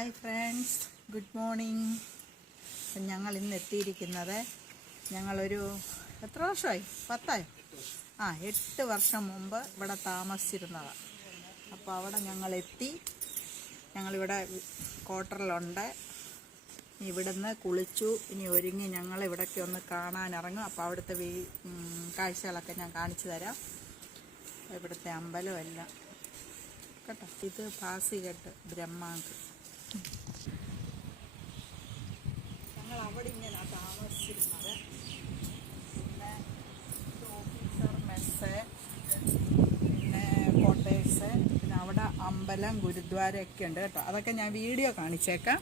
Hi friends, good morning. അപ്പം ഞങ്ങൾ ഇന്ന് എത്തിയിരിക്കുന്നത്, ഞങ്ങളൊരു എത്ര വർഷമായി? 8 വർഷം മുമ്പ് ഇവിടെ താമസിച്ചിരുന്നതാണ്. അപ്പോൾ അവിടെ ഞങ്ങളെത്തി. ഞങ്ങളിവിടെ ക്വാർട്ടറിലുണ്ട്. ഇവിടുന്ന് കുളിച്ചു, ഇനി ഒരുങ്ങി ഞങ്ങൾ ഇവിടേക്ക് ഒന്ന് കാണാനിറങ്ങും. അപ്പോൾ അവിടുത്തെ കാഴ്ചകളൊക്കെ ഞാൻ കാണിച്ചു തരാം. ഇവിടുത്തെ അമ്പലമെല്ലാം കേട്ടോ. ഇത് പാസികെട്ട് ബ്രഹ്മാങ്ക്. ഞങ്ങൾ അവിടെ ഇങ്ങനെ താമസിച്ചിരുന്നത്. പിന്നെ ഓഫീസർ മെസ്സ്, പിന്നെ ക്വാർട്ടേഴ്സ്, പിന്നെ അവിടെ അമ്പലം, ഗുരുദ്വാരയൊക്കെ ഉണ്ട് കേട്ടോ. അതൊക്കെ ഞാൻ വീഡിയോ കാണിച്ചേക്കാം.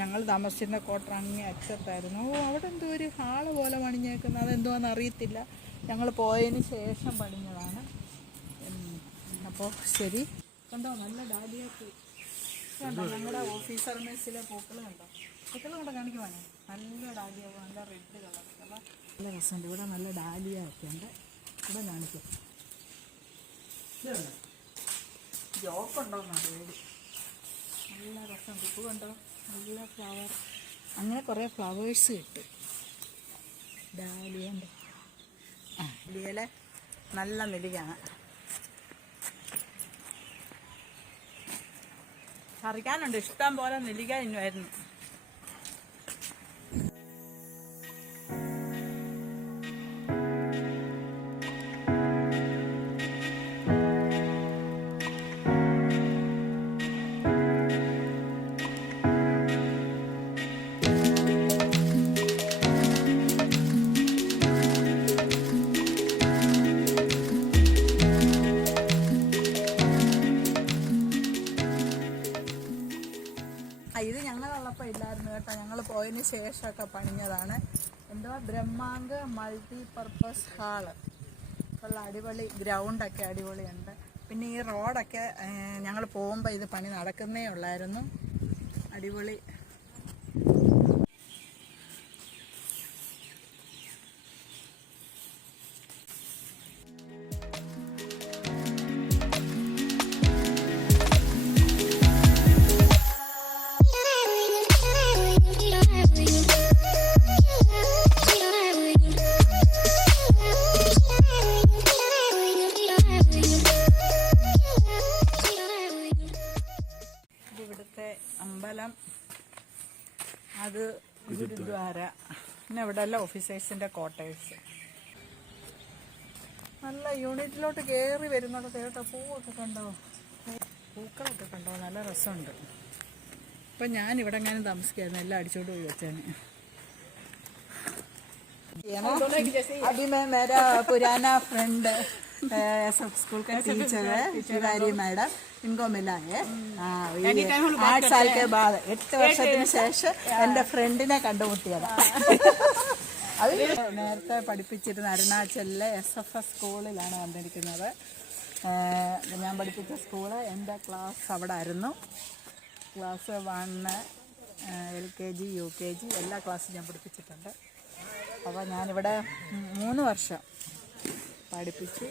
ഞങ്ങൾ താമസിച്ചിരുന്ന ക്വാർട്ടർ അങ്ങേ അറ്റത്തായിരുന്നു. അവിടെ എന്തോ ഒരു ഹാള് പോലെ പണിഞ്ഞേക്കുന്നത്, അതെന്തോന്ന് അറിയത്തില്ല. ഞങ്ങൾ പോയതിന് ശേഷം പണിഞ്ഞതാണ്. അപ്പോൾ ശരി. കണ്ടോ, നല്ല ഡാലിയൊക്കെ കണ്ടോ. ഞങ്ങളുടെ ഓഫീസർ മെസ്സിലെ പൂക്കൾ കണ്ടോ. പൂക്കൾ കണ്ടോ, കാണിക്കുവാനേ. നല്ല ഡാലിയ, നല്ല റെഡ് കളർ. നല്ല രസമുണ്ട്. ഇവിടെ നല്ല ഡാലിയ ഒക്കെ ഉണ്ട്. ഇവിടെ കാണിക്കാം. ജോക്കുണ്ടോന്നാ പേടി. നല്ല രസമുണ്ട്. പൂ കണ്ടോ, നല്ല ഫ്ലവർ. അങ്ങനെ കുറേ ഫ്ലവേഴ്സ് കിട്ടും. ഡാലിയ ഉണ്ട്. ഡാലിയയിലെ നല്ല നെല്ലിക്കാണ്. പറിക്കാനുണ്ട്, ഇഷ്ടം പോലെ നെല്ലിക്ക ഇന്നുമായിരുന്നു. ഇത് ഞങ്ങളുള്ളപ്പോൾ ഇല്ലായിരുന്നു കേട്ടോ. ഞങ്ങൾ പോയതിന് ശേഷമൊക്കെ പണിഞ്ഞതാണ്. എന്തോ ബ്രഹ്മാങ്ക് മൾട്ടിപർപ്പസ് ഹാള് ഉള്ള അടിപൊളി ഗ്രൗണ്ടൊക്കെ അടിപൊളിയുണ്ട്. പിന്നെ ഈ റോഡൊക്കെ ഞങ്ങൾ പോകുമ്പോൾ ഇത് പണി നടക്കുന്നേ ഉള്ളായിരുന്നു. അടിപൊളി. ഇവിടുത്തെ അമ്പലം, അത് ഗുരുദ്വാര. പിന്നെ ഇവിടെ എല്ലാം ഓഫീസേഴ്സിൻ്റെ ക്വാർട്ടേഴ്സ്. നല്ല യൂണിറ്റിലോട്ട് കയറി വരുന്നിടത്ത് കേട്ടോ. പൂവൊക്കെ കണ്ടോ, പൂക്കളൊക്കെ കണ്ടോ, നല്ല രസമുണ്ട്. അപ്പം ഞാനിവിടെ എങ്ങാനും താമസിക്കായിരുന്നു, എല്ലാം അടിച്ചോണ്ട് പോയി വെച്ചാന്. अभी मैं मेरा पुराना फ्रेंड स्कूल का टीचर है शिवारी मैडम, इनको मिला है 8 साल के बाद. 8 വർഷത്തിന് ശേഷം എൻ്റെ ഫ്രണ്ടിനെ കണ്ടുമുട്ടിയത്. അത് നേരത്തെ പഠിപ്പിച്ചിരുന്ന അരുണാചലിലെ SFS സ്കൂളിലാണ് വന്നിരിക്കുന്നത്. ഞാൻ പഠിപ്പിച്ച സ്കൂള്, എൻ്റെ ക്ലാസ് അവിടെ ആയിരുന്നു. ക്ലാസ് 1, LKG, UKG എല്ലാ ക്ലാസ്സും ഞാൻ പഠിപ്പിച്ചിട്ടുണ്ട്. അപ്പോൾ ഞാനിവിടെ 3 വർഷം പഠിപ്പിച്ച്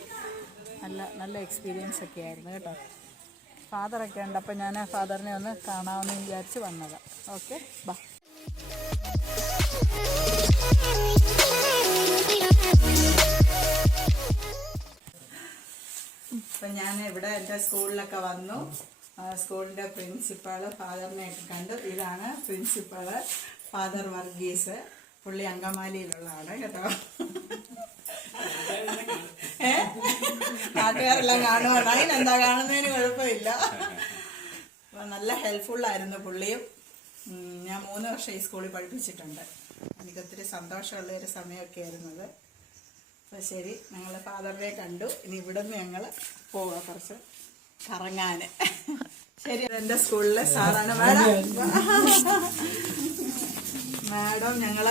നല്ല എക്സ്പീരിയൻസ് ഒക്കെ ആയിരുന്നു കേട്ടോ. ഫാദറൊക്കെ ഉണ്ട്. അപ്പോൾ ഞാൻ ഫാദറിനെ ഒന്ന് കാണാമെന്ന് വിചാരിച്ച് വന്നത്. ഓക്കെ, ബാ. അപ്പം ഞാൻ ഇവിടെ എൻ്റെ സ്കൂളിലൊക്കെ വന്നു. സ്കൂളിൻ്റെ പ്രിൻസിപ്പാള് ഫാദറിനെയൊക്കെ കണ്ടു. ഇതാണ് പ്രിൻസിപ്പാള്, ഫാദർ വർഗീസ്. പുള്ളി അങ്കമാലിയിലുള്ളതാണ് കേട്ടോ. നാട്ടുകാരെല്ലാം കാണുവാണ്. അതിനെന്താ, കാണുന്നതിന് കുഴപ്പമില്ല. അപ്പം നല്ല ഹെൽപ്ഫുള്ളായിരുന്നു പുള്ളിയും. ഞാൻ 3 വർഷം ഈ സ്കൂളിൽ പഠിപ്പിച്ചിട്ടുണ്ട്. എനിക്കൊത്തിരി സന്തോഷമുള്ളൊരു സമയമൊക്കെ ആയിരുന്നത്. അപ്പോൾ ശരി, ഞങ്ങൾ ഫാദറിനെ കണ്ടു. ഇനി ഇവിടെ നിന്ന് ഞങ്ങൾ പോവാം കുറച്ച് കറങ്ങാൻ. ശരി, എൻ്റെ സ്കൂളിലെ സാറാണ് മാഡം. ഞങ്ങൾ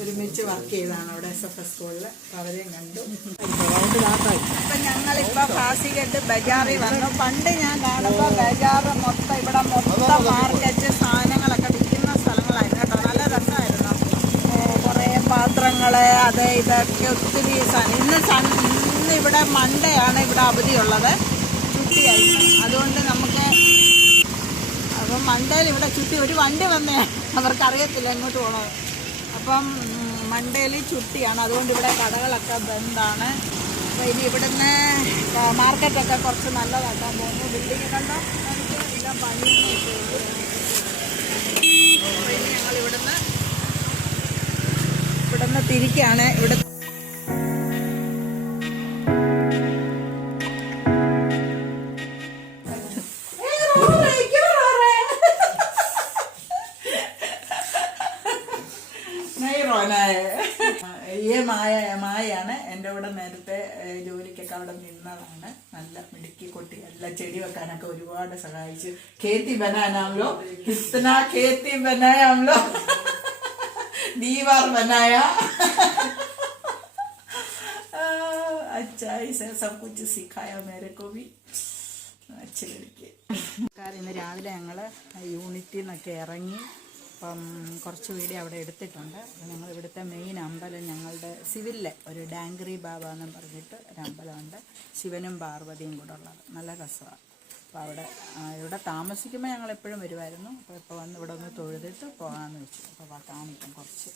ഒരുമിച്ച് വർക്ക് ചെയ്താണ് അവിടെ SFS സ്കൂളിൽ. അവരെയും കണ്ടു. അപ്പം ഞങ്ങളിപ്പോൾ പാസികെട്ട് ബജാറിൽ വന്നു. പണ്ട് ഞാൻ കാണുമ്പോൾ ബജാറ് മൊത്തം, ഇവിടെ മൊത്തം മാർക്കറ്റ്, സാധനങ്ങളൊക്കെ വിൽക്കുന്ന സ്ഥലങ്ങളായിരുന്നു കേട്ടോ. നല്ല രസമായിരുന്നു. കുറേ പാത്രങ്ങൾ, അത് ഇതൊക്കെ ഒത്തിരി സാധനം. ഇന്ന് ഇവിടെ മൺഡേ ആണ് ഇവിടെ അവധിയുള്ളത്, ചുറ്റിയായിരുന്നു. അതുകൊണ്ട് നമുക്ക് അപ്പം മണ്ടയിൽ ഇവിടെ ചുറ്റി ഒരു വണ്ടി വന്നേ, അവർക്കറിയത്തില്ല എങ്ങോട്ട് പോകണം. അപ്പം മണ്ടയിൽ ചുറ്റിയാണ്, അതുകൊണ്ട് ഇവിടെ കടകളൊക്കെ ബന്ധാണ്. അപ്പോൾ ഇനി ഇവിടുന്ന് മാർക്കറ്റൊക്കെ കുറച്ച് നല്ലതാക്കാൻ പോകുന്നു. ബിൽഡിങ് കണ്ടോ, നമുക്ക് എല്ലാം പണിയൊക്കെ ഉള്ളൂ. അപ്പോൾ ഇനി ഞങ്ങൾ ഇവിടുന്ന് തിരിക്കുകയാണ്. ഇവിടെ ഈ മായയാണ് എൻ്റെ കൂടെ നേരത്തെ ജോലിക്കൊക്കെ അവിടെ നിന്നതാണ്. നല്ല മിടുക്കി കൊട്ടി, എല്ലാം ചെടി വെക്കാനൊക്കെ ഒരുപാട് സഹായിച്ചു. खेती बनाना हम लोग, कितना खेती बनाया हम लोग, दीवार बनाया. अच्छा ऐसे सब कुछ सिखाया मेरे को भी. अच्छी लड़की. ഇന്ന് രാവിലെ ഞങ്ങൾ യൂണിറ്റിൽ നിന്നൊക്കെ ഇറങ്ങി. അപ്പം കുറച്ച് വീഡിയോ അവിടെ എടുത്തിട്ടുണ്ട്. ഞങ്ങൾ ഇവിടുത്തെ മെയിൻ അമ്പലം, ഞങ്ങളുടെ സിവിലിലെ ഒരു ഡാങ്കറി ബാബ എന്നും പറഞ്ഞിട്ട് ഒരു അമ്പലമുണ്ട്. ശിവനും പാർവതിയും കൂടെ ഉള്ളത്, നല്ല രസമാണ്. അപ്പോൾ ഇവിടെ താമസിക്കുമ്പോൾ ഞങ്ങൾ എപ്പോഴും വരുമായിരുന്നു. അപ്പോൾ ഇപ്പോൾ വന്ന് ഇവിടെ ഒന്ന് തൊഴുതിട്ട് പോകാമെന്ന് വെച്ചു. അപ്പോൾ കാണിക്കാം കുറച്ച്.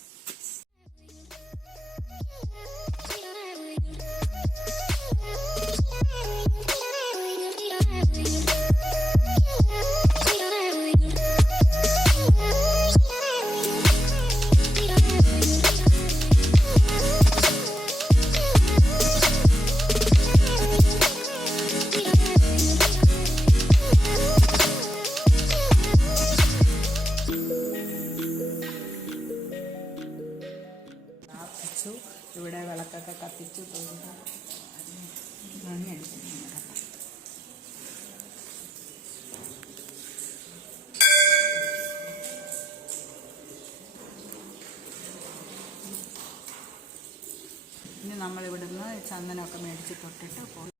ഇവിടെ വിളക്കൊക്കെ കത്തിച്ചു തൊഴുതു. ഇനി നമ്മളിവിടുന്ന് ചന്ദനമൊക്കെ മേടിച്ച് തൊട്ടിട്ട് പോകും.